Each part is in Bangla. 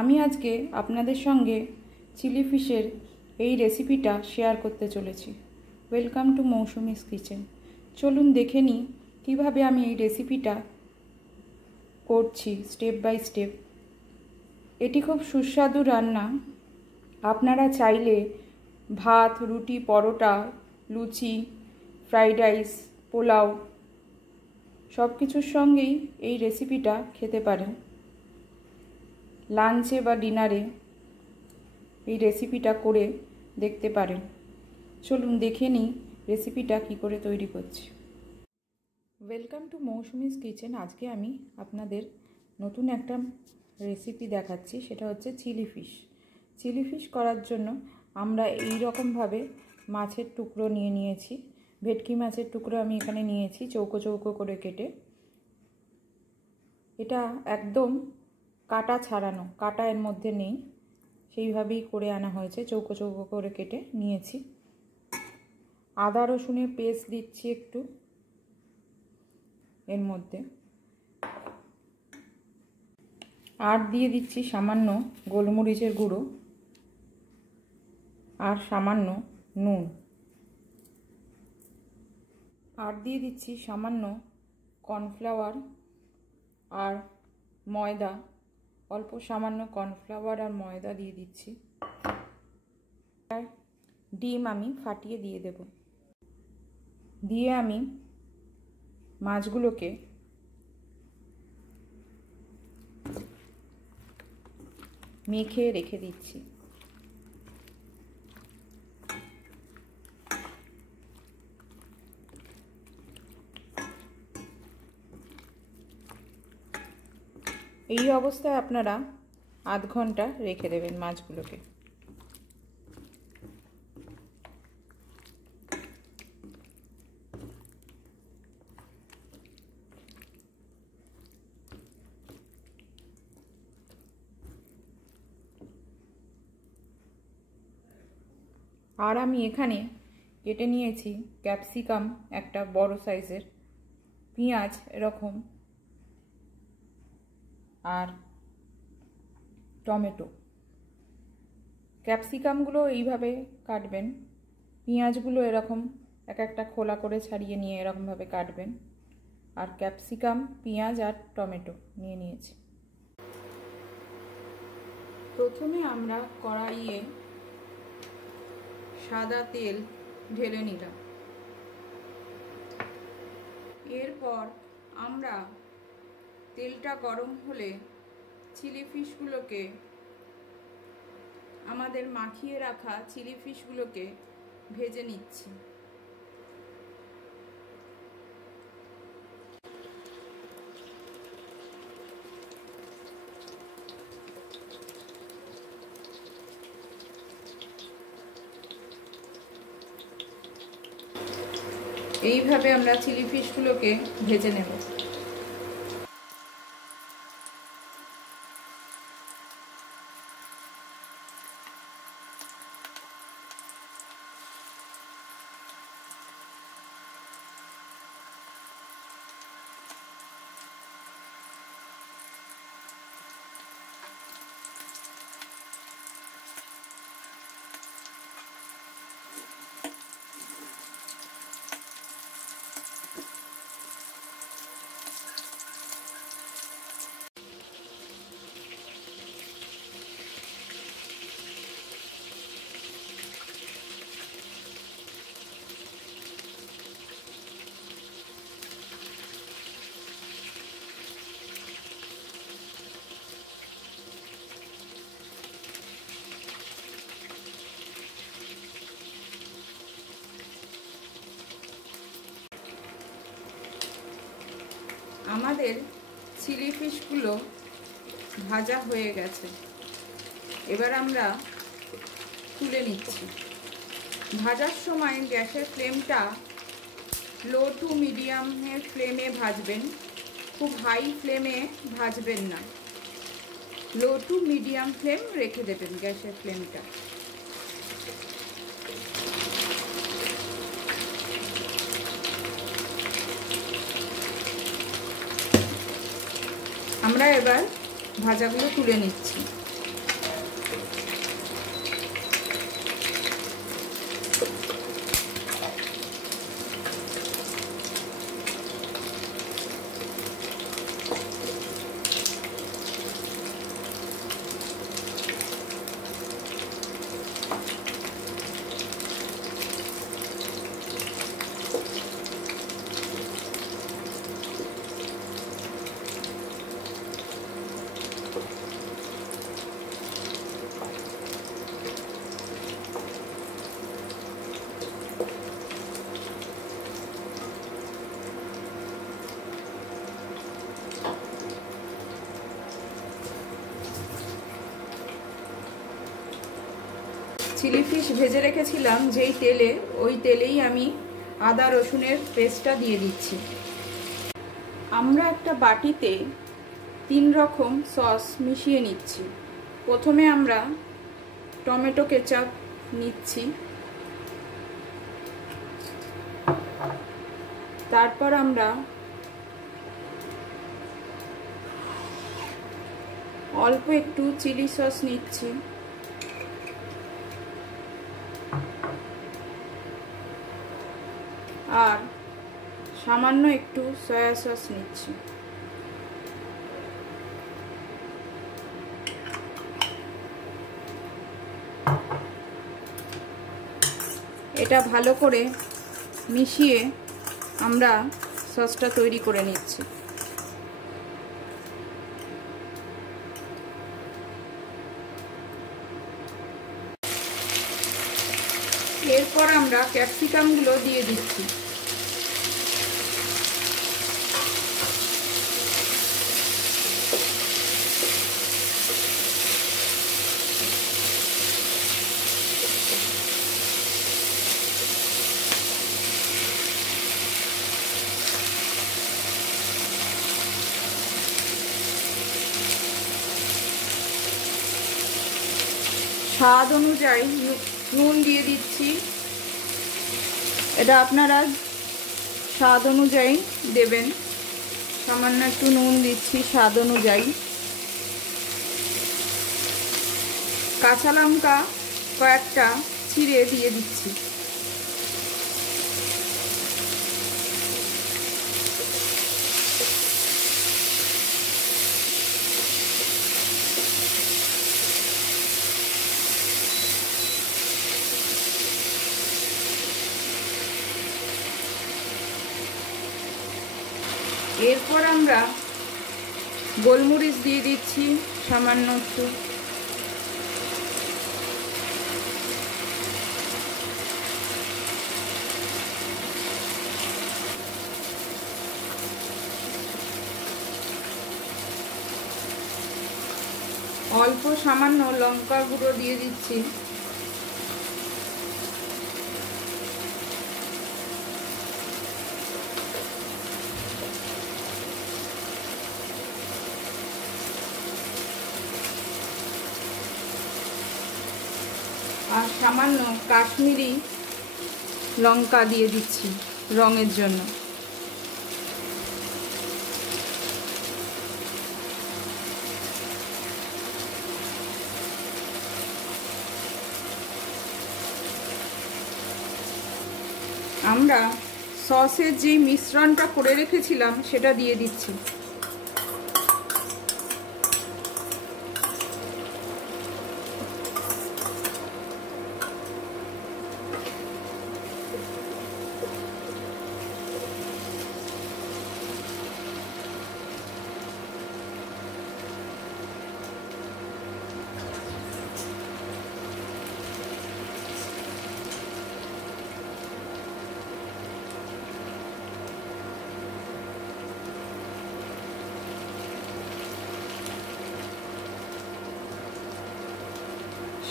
আমি আজকে আপনাদের সঙ্গে চিলি ফিশের এই রেসিপিটা শেয়ার করতে চলেছি। Welcome to Mousumi's kitchen. চলুন দেখে নিই কীভাবে আমি এই রেসিপিটা করছি স্টেপ বাই স্টেপ। এটি খুব সুস্বাদু রান্না। আপনারা চাইলে ভাত, রুটি, পরোটা, লুচি, ফ্রাইড রাইস, পোলাও সব কিছুর সঙ্গেই এই রেসিপিটা খেতে পারেন। লাঞ্চে বা ডিনারে এই রেসিপিটা করে দেখতে পারেন। চলুন দেখে নিই রেসিপিটা কী করে তৈরি করছি। Welcome to Mousumi's kitchen. আজকে আমি আপনাদের নতুন একটা রেসিপি দেখাচ্ছি, সেটা হচ্ছে চিলি ফিশ। চিলি ফিশ করার জন্য আমরা এই রকমভাবে মাছের টুকরো নিয়েছি। ভেটকি মাছের টুকরো আমি এখানে নিয়েছি চৌকো চৌকো করে কেটে। এটা একদম কাটা ছাড়ানো, কাটা এর মধ্যে নেই, সেইভাবেই করে আনা হয়েছে। চৌকো চৌকো করে কেটে নিয়েছি। আদা রসুনের পেস্ট দিচ্ছি একটু এর মধ্যে, আর দিয়ে দিচ্ছি সামান্য গোলমরিচের গুঁড়ো আর সামান্য নুন, আর দিয়ে দিচ্ছি সামান্য কর্নফ্লাওয়ার আর ময়দা, অল্প সামান্য কর্নফ্লাওয়ার আর ময়দা দিয়ে দিচ্ছি। ডিম আমি ফাটিয়ে দিয়ে দেব। দিয়ে আমি মাছগুলোকে মেখে রেখে দিচ্ছি। এই অবস্থায় আপনারা আধ ঘন্টা রেখে দেবেন মাছগুলোকে। আর আমি এখানে কেটে নিয়েছি ক্যাপসিকাম একটা বড় সাইজের, পেঁয়াজ এরকম, আর টমেটো। ক্যাপসিকামগুলো এইভাবে কাটবেন, পেঁয়াজগুলো এরকম এক একটা খোলা করে ছাড়িয়ে নিয়ে এরকমভাবে কাটবেন। আর ক্যাপসিকাম, পেঁয়াজ আর টমেটো নিয়ে নিয়েছি। প্রথমে আমরা কড়াইয়ে সাদা তেল ঢেলে নিলাম। এরপর আমরা তেলটা গরম হলে চিলি ফিশগুলোকে, আমাদের মাখিয়ে রাখা চিলি ফিশগুলোকে ভেজে নিচ্ছি। এইভাবে আমরা চিলি ফিশগুলোকে ভেজে নেব। আমাদের চিলি ফিশগুলো ভাজা হয়ে গেছে। এবার আমরা তুলে নিচ্ছি। ভাজার সময় গ্যাসের ফ্লেমটা লো টু মিডিয়ামের ফ্লেমে ভাজবেন, খুব হাই ফ্লেমে ভাজবেন না। লো টু মিডিয়াম ফ্লেম রেখে দেবেন গ্যাসের ফ্লেমটা। আমরা এবার ভাজাগুলো তুলে নিচ্ছি। চিলি ফিশ ভেজে রেখেছিলাম যেই তেলে, ওই তেলেই আমি আদা রসুনের পেস্টটা দিয়ে দিচ্ছি। আমরা একটা বাটিতে 3 রকম সস মিশিয়ে নিচ্ছি। প্রথমে আমরা টমেটো কেচাপ নিচ্ছি, তারপর আমরা অল্প একটু চিলি সস নিচ্ছি, আর সামান্য একটু সয়া সস নিচ্ছি। এটা ভালো করে মিশিয়ে আমরা সসটা তৈরি করে নিচ্ছি। এরপর আমরা ক্যাপসিকামগুলো দিয়ে দিচ্ছি। স্বাদ অনুযায়ী নুন দিয়ে দিচ্ছি। এটা আপনারা স্বাদ অনুযায়ী দেবেন। সামান্য একটু নুন দিচ্ছি স্বাদ অনুযায়ী। কাঁচা লঙ্কা কয়েকটা চিড়ে দিয়ে দিচ্ছি। এরপর আমরা গোলমরিচ দিয়ে দিচ্ছি সামান্য একটু। অল্প সামান্য লঙ্কা গুঁড়ো দিয়ে দিচ্ছি। আর সামান্য কাশ্মীরি লঙ্কা দিয়ে দিচ্ছি রঙের জন্য। আমরা সসের যে মিশ্রণটা করে রেখেছিলাম সেটা দিয়ে দিচ্ছি।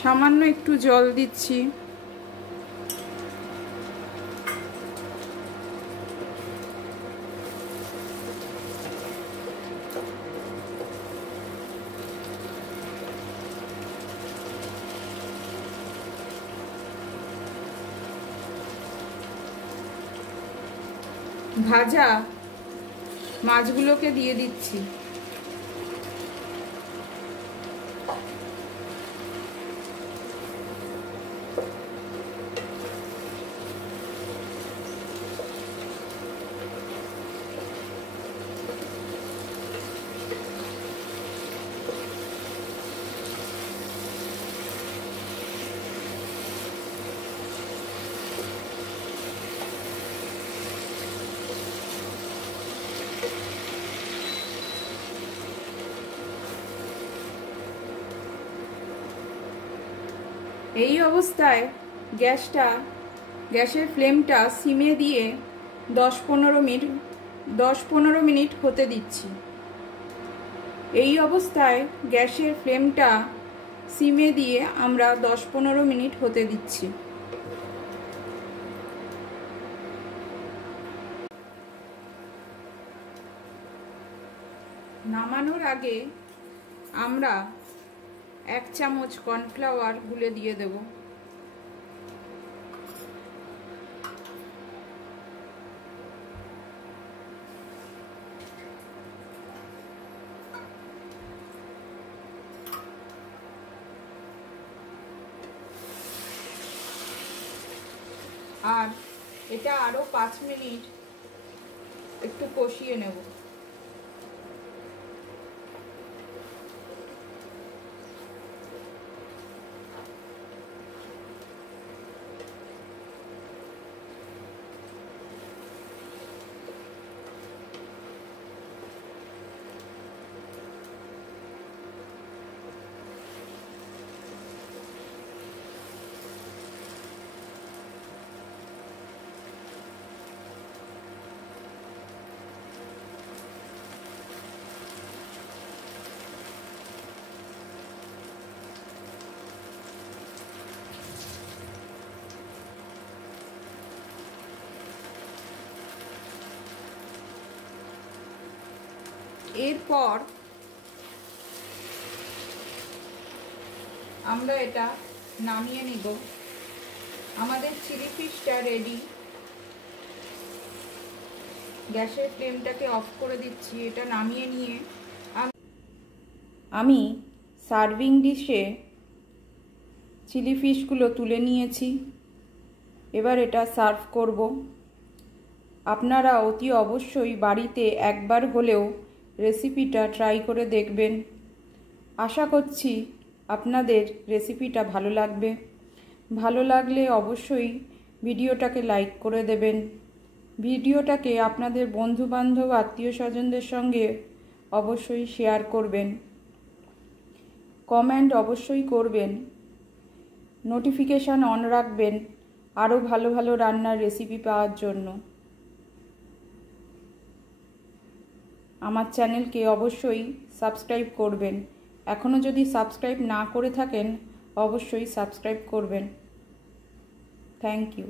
সামান্য একটু জল দিচ্ছি। ভাজা মাছগুলোকে দিয়ে দিচ্ছি। এই অবস্থায় গ্যাসের ফ্লেমটা সিমে দিয়ে 10-15 মিনিট হতে দিচ্ছি। এই অবস্থায় গ্যাসের ফ্লেমটা সিমে দিয়ে আমরা 10-15 মিনিট হতে দিচ্ছি। নামানোর আগে আমরা 1 চামচ কর্নফ্লাওয়ার গুলে দিয়ে দেব। আর এটা আরো 5 মিনিট একটু কষিয়ে নেব। এরপর আমরা এটা নামিয়ে নিব। আমাদের চিলি ফিশটা রেডি। গ্যাসের ফ্লেমটাকে অফ করে দিচ্ছি। এটা নামিয়ে নিয়ে আমি সার্ভিং ডিশে চিলি ফিশগুলো তুলে নিয়েছি। এবার এটা সার্ভ করব। আপনারা অতি অবশ্যই বাড়িতে একবার হলেও রেসিপিটা ট্রাই করে দেখবেন। আশা করছি আপনাদের রেসিপিটা ভালো লাগবে। ভালো লাগলে অবশ্যই ভিডিওটাকে লাইক করে দেবেন। ভিডিওটাকে আপনাদের বন্ধুবান্ধব আত্মীয়-স্বজনদের সঙ্গে অবশ্যই শেয়ার করবেন। কমেন্ট অবশ্যই করবেন। নোটিফিকেশান অন রাখবেন আরও ভালো ভালো রান্নার রেসিপি পাওয়ার জন্য। আমার চ্যানেলকে অবশ্যই সাবস্ক্রাইব করবেন। এখনও যদি সাবস্ক্রাইব না করে থাকেন অবশ্যই সাবস্ক্রাইব করবেন। Thank you.